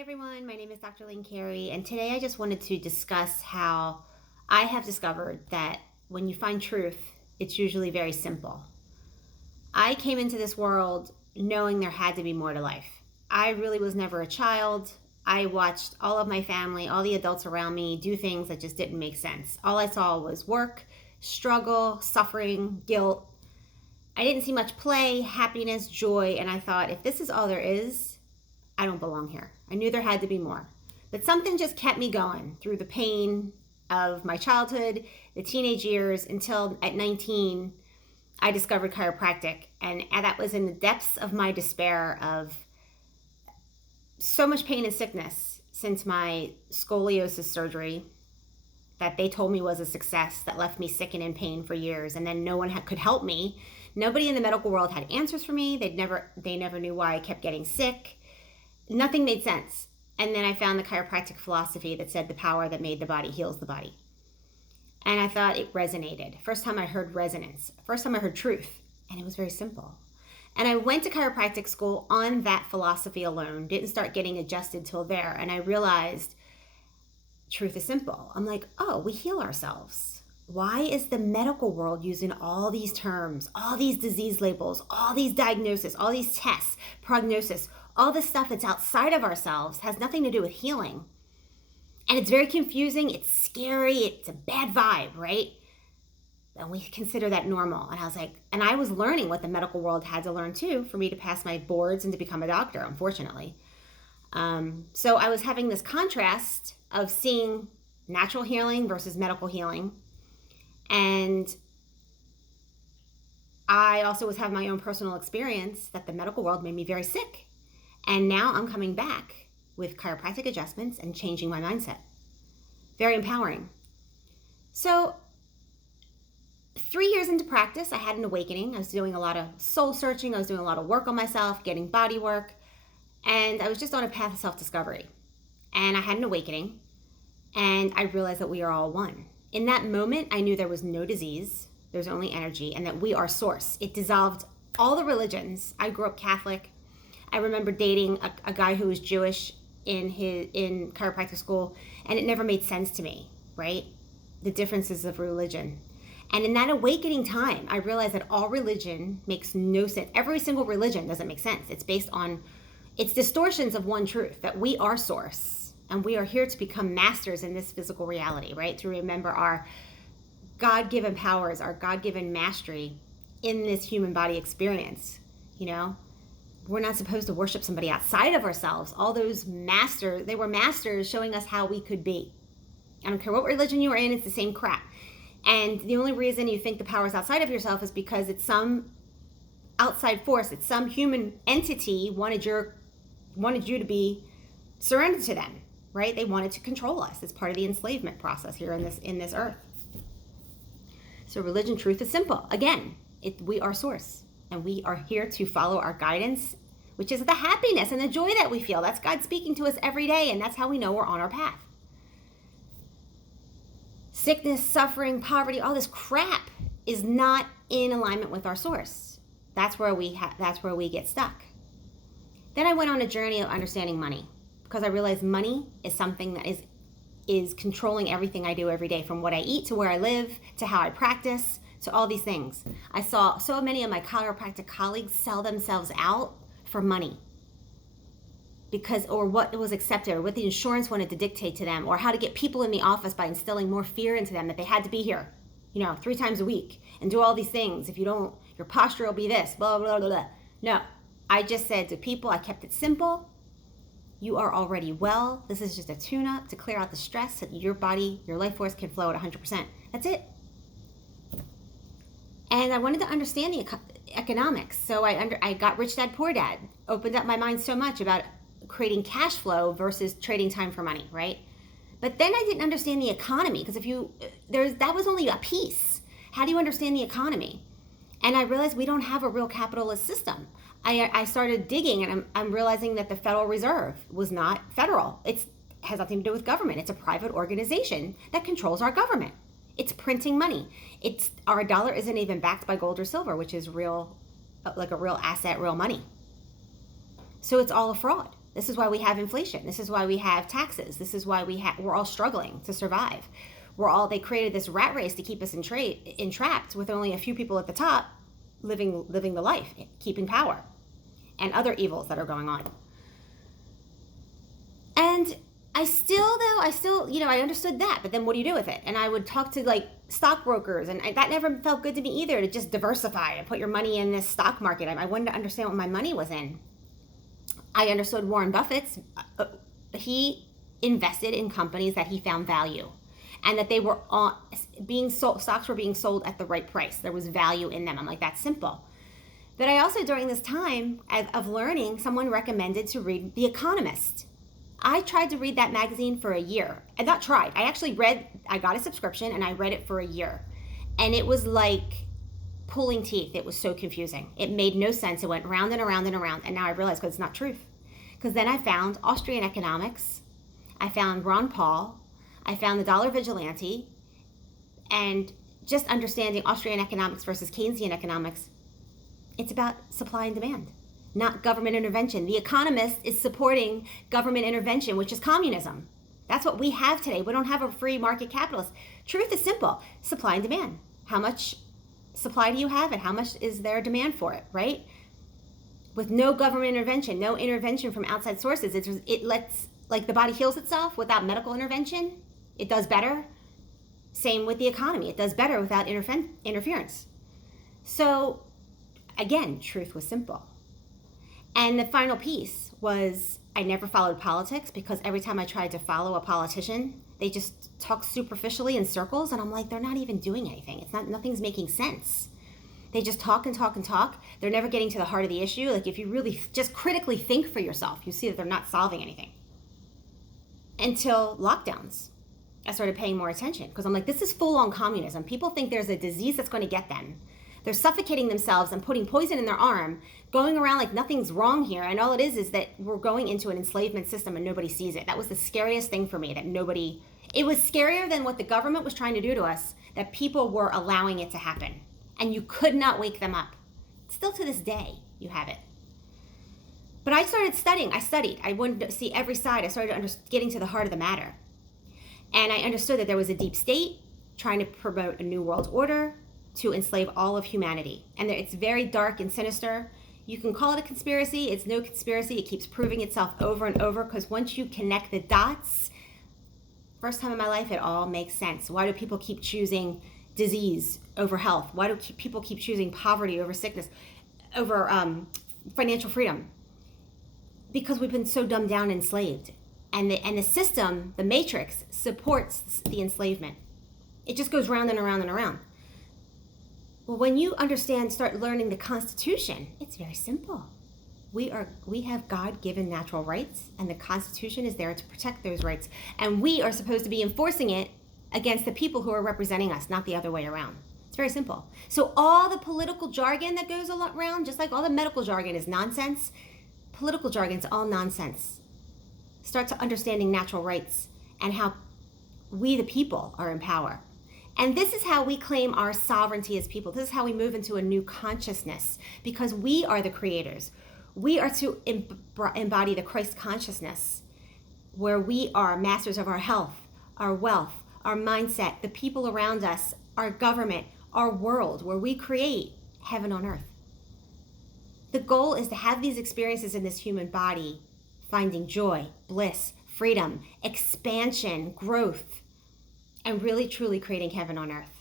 Everyone, my name is Dr. Lynn Carey, and today I just wanted to discuss how I have discovered that when you find truth, it's usually very simple. I came into this world knowing there had to be more to life. I really was never a child. I watched all of my family, all the adults around me do things that just didn't make sense. All I saw was work, struggle, suffering, guilt. I didn't see much play, happiness, joy, and I thought, if this is all there is, I don't belong here. I knew there had to be more. But something just kept me going through the pain of my childhood, the teenage years, until at 19, I discovered chiropractic. And that was in the depths of my despair of so much pain and sickness since my scoliosis surgery that they told me was a success that left me sick and in pain for years. And then no one could help me. Nobody in the medical world had answers for me. They never knew why I kept getting sick. Nothing made sense. And then I found the chiropractic philosophy that said the power that made the body heals the body. And I thought it resonated. First time I heard resonance. First time I heard truth. And it was very simple. And I went to chiropractic school on that philosophy alone. Didn't start getting adjusted till there. And I realized truth is simple. I'm like, oh, we heal ourselves. Why is the medical world using all these terms, all these disease labels, all these diagnoses, all these tests, prognosis, all this stuff that's outside of ourselves, has nothing to do with healing? And it's very confusing. It's scary. It's a bad vibe, right? And we consider that normal. And I was like, and I was learning what the medical world had to learn too for me to pass my boards and to become a doctor, unfortunately. So I was having this contrast of seeing natural healing versus medical healing. And I also was having my own personal experience that the medical world made me very sick. And now I'm coming back with chiropractic adjustments and changing my mindset. Very empowering. So 3 years into practice, I had an awakening. I was doing a lot of soul searching. I was doing a lot of work on myself, getting body work. And I was just on a path of self-discovery. And I had an awakening. And I realized that we are all one. In that moment, I knew there was no disease. There's only energy. And that we are source. It dissolved all the religions. I grew up Catholic. I remember dating a guy who was Jewish in chiropractic school, and it never made sense to me, right? The differences of religion. And in that awakening time, I realized that all religion makes no sense. Every single religion doesn't make sense. It's based on, it's distortions of one truth, that we are source, and we are here to become masters in this physical reality, right? To remember our God-given powers, our God-given mastery in this human body experience, you know? We're not supposed to worship somebody outside of ourselves. All those masters, they were masters showing us how we could be. I don't care what religion you are in, it's the same crap. And the only reason you think the power is outside of yourself is because it's some outside force. It's some human entity wanted you to be surrendered to them, right? They wanted to control us. It's part of the enslavement process here in this earth. So religion, truth is simple. Again, we are source. And we are here to follow our guidance, which is the happiness and the joy that we feel. That's God speaking to us every day, and that's how we know we're on our path. Sickness, suffering, poverty, all this crap is not in alignment with our source. That's where we get stuck. Then I went on a journey of understanding money, because I realized money is something that is controlling everything I do every day, from what I eat to where I live to how I practice. So all these things. I saw so many of my chiropractic colleagues sell themselves out for money or what was accepted, or what the insurance wanted to dictate to them, or how to get people in the office by instilling more fear into them that they had to be here, 3 times a week and do all these things. If you don't, your posture will be this, blah, blah, blah, blah. No, I just said to people, I kept it simple. You are already well. This is just a tune-up to clear out the stress so that your body, your life force can flow at 100%. That's it. And I wanted to understand the economics. So I got Rich Dad Poor Dad, opened up my mind so much about creating cash flow versus trading time for money, right? But then I didn't understand the economy, because that was only a piece. How do you understand the economy? And I realized we don't have a real capitalist system. I started digging, and I'm realizing that the Federal Reserve was not federal. It has nothing to do with government. It's a private organization that controls our government. It's printing money. Our dollar isn't even backed by gold or silver, which is real, like a real asset, real money. So it's all a fraud. This is why we have inflation. This is why we have taxes. This is why we're all struggling to survive. They created this rat race to keep us entrapped with only a few people at the top living the life, keeping power, and other evils that are going on. And I still, I understood that, but then what do you do with it? And I would talk to like stockbrokers, and that never felt good to me either, to just diversify and put your money in this stock market. I wanted to understand what my money was in. I understood Warren Buffett's, he invested in companies that he found value, and that they were being sold, stocks were being sold at the right price. There was value in them. I'm like, that's simple. But I also, during this time of learning, someone recommended to read The Economist. I tried to read that magazine for a year. I got a subscription and I read it for a year. And it was like pulling teeth. It was so confusing. It made no sense. It went round and around and around. And now I realize, because it's not truth. Because then I found Austrian economics. I found Ron Paul. I found the dollar vigilante. And just understanding Austrian economics versus Keynesian economics, it's about supply and demand, not government intervention. The Economist is supporting government intervention, which is communism. That's what we have today. We don't have a free market capitalist. Truth is simple: supply and demand. How much supply do you have, and how much is there demand for it, right? With no government intervention, no intervention from outside sources, it lets, like, the body heals itself without medical intervention. It does better. Same with the economy. It does better without interference. So, again, truth was simple. And the final piece was, I never followed politics, because every time I tried to follow a politician, they just talk superficially in circles, and I'm like, they're not even doing anything. Nothing's making sense. They just talk and talk and talk. They're never getting to the heart of the issue. Like, if you really just critically think for yourself, you see that they're not solving anything. Until lockdowns, I started paying more attention, because I'm like, this is full-on communism. People think there's a disease that's going to get them. They're suffocating themselves and putting poison in their arm, going around like nothing's wrong here. And all it is that we're going into an enslavement system and nobody sees it. That was the scariest thing for me, it was scarier than what the government was trying to do to us, that people were allowing it to happen. And you could not wake them up. Still to this day, you have it. But I started studying. I studied. I wanted to see every side. I started getting to the heart of the matter. And I understood that there was a deep state trying to promote a new world order to enslave all of humanity. And it's very dark and sinister. You can call it a conspiracy. It's no conspiracy. It keeps proving itself over and over, because once you connect the dots, first time in my life, it all makes sense. Why do people keep choosing disease over health? Why do people keep choosing poverty over sickness, over financial freedom? Because we've been so dumbed down and enslaved. And the system, the matrix, supports the enslavement. It just goes round and around and around. Well, when you start learning the Constitution, it's very simple. We have God-given natural rights, and the Constitution is there to protect those rights. And we are supposed to be enforcing it against the people who are representing us, not the other way around. It's very simple. So all the political jargon that goes around, just like all the medical jargon is nonsense, political jargon is all nonsense. Start to understanding natural rights and how we, the people, are in power. And this is how we claim our sovereignty as people. This is how we move into a new consciousness, because we are the creators. We are to embody the Christ consciousness, where we are masters of our health, our wealth, our mindset, the people around us, our government, our world, where we create heaven on earth. The goal is to have these experiences in this human body, finding joy, bliss, freedom, expansion, growth, and really truly creating heaven on earth.